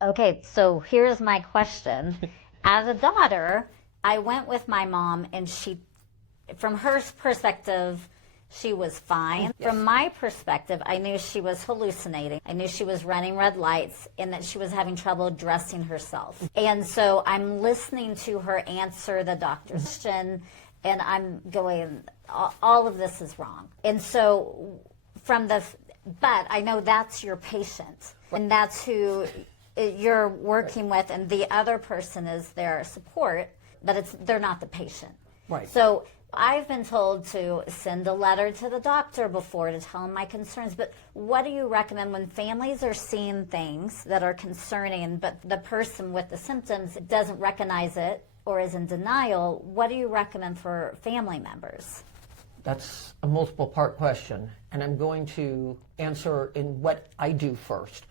Okay, so here's my question. As a daughter, I went with my mom, and from her perspective, she was fine. Yes. From my perspective, I knew she was hallucinating. I knew she was running red lights and that she was having trouble dressing herself. And so I'm listening to her answer the doctor's question, and I'm going, all of this is wrong. And so but I know that's your patient, and that's who you're working with, and the other person is their support, but they're not the patient. Right. So I've been told to send a letter to the doctor before to tell him my concerns, but what do you recommend when families are seeing things that are concerning, but the person with the symptoms doesn't recognize it or is in denial? What do you recommend for family members? That's a multiple part question, and I'm going to answer in what I do first.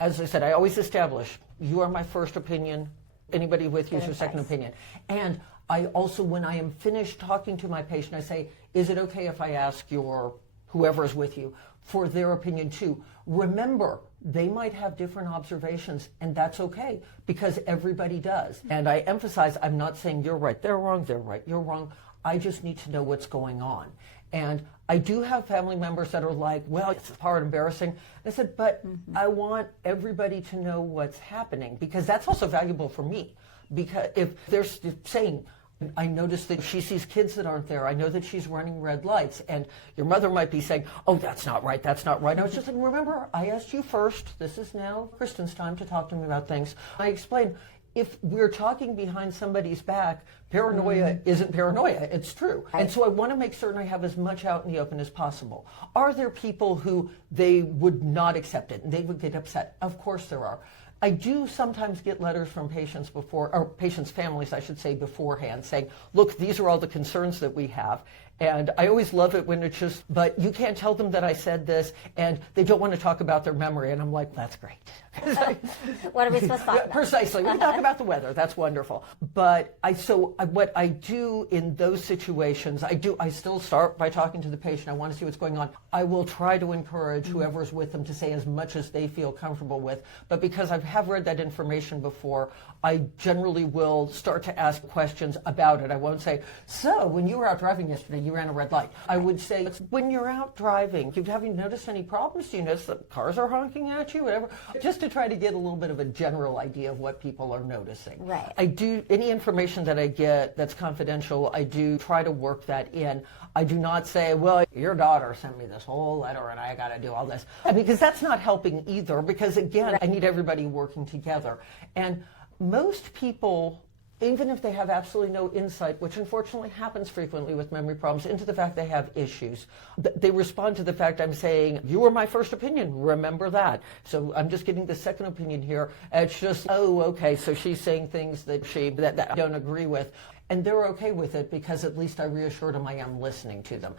As I said, I always establish you are my first opinion. Anybody with you is your second opinion. And I also, when I am finished talking to my patient, I say, is it okay if I ask whoever is with you for their opinion too? Remember, they might have different observations, and that's okay, because everybody does. And I emphasize, I'm not saying you're right, they're wrong, they're right, you're wrong. I just need to know what's going on. And I do have family members that are like, well, it's part embarrassing. I said, but I want everybody to know what's happening, because that's also valuable for me. Because if they're saying, I noticed that she sees kids that aren't there, I know that she's running red lights, and your mother might be saying, oh, that's not right, that's not right. I was just like, remember, I asked you first. This is now Kristen's time to talk to me about things. I explained, if we're talking behind somebody's back, paranoia isn't paranoia, it's true. And so I want to make certain I have as much out in the open as possible. Are there people who they would not accept it and they would get upset? Of course there are. I do sometimes get letters from patients or patients' families, I should say, beforehand, saying, look, these are all the concerns that we have. And I always love it when it's just, but you can't tell them that I said this, and they don't want to talk about their memory. And I'm like, that's great. What are we supposed to talk about? Precisely. We can talk about the weather. That's wonderful. But what I do in those situations, I still start by talking to the patient. I want to see what's going on. I will try to encourage whoever's with them to say as much as they feel comfortable with. But because I have read that information before, I generally will start to ask questions about it. I won't say, so when you were out driving yesterday, you ran a red light. I would say, when you're out driving, have you noticed any problems? Do you notice that cars are honking at you? Whatever. Just to try to get a little bit of a general idea of what people are noticing. Right. I do, any information that I get that's confidential, I do try to work that in. I do not say, well, your daughter sent me this whole letter and I got to do all this. Because that's not helping either, because again, I need everybody working together. And most people, even if they have absolutely no insight, which unfortunately happens frequently with memory problems, into the fact they have issues, they respond to the fact I'm saying, you were my first opinion, remember that. So I'm just getting the second opinion here. It's just, oh, okay, so she's saying things that I don't agree with. And they're okay with it because at least I reassured them I am listening to them.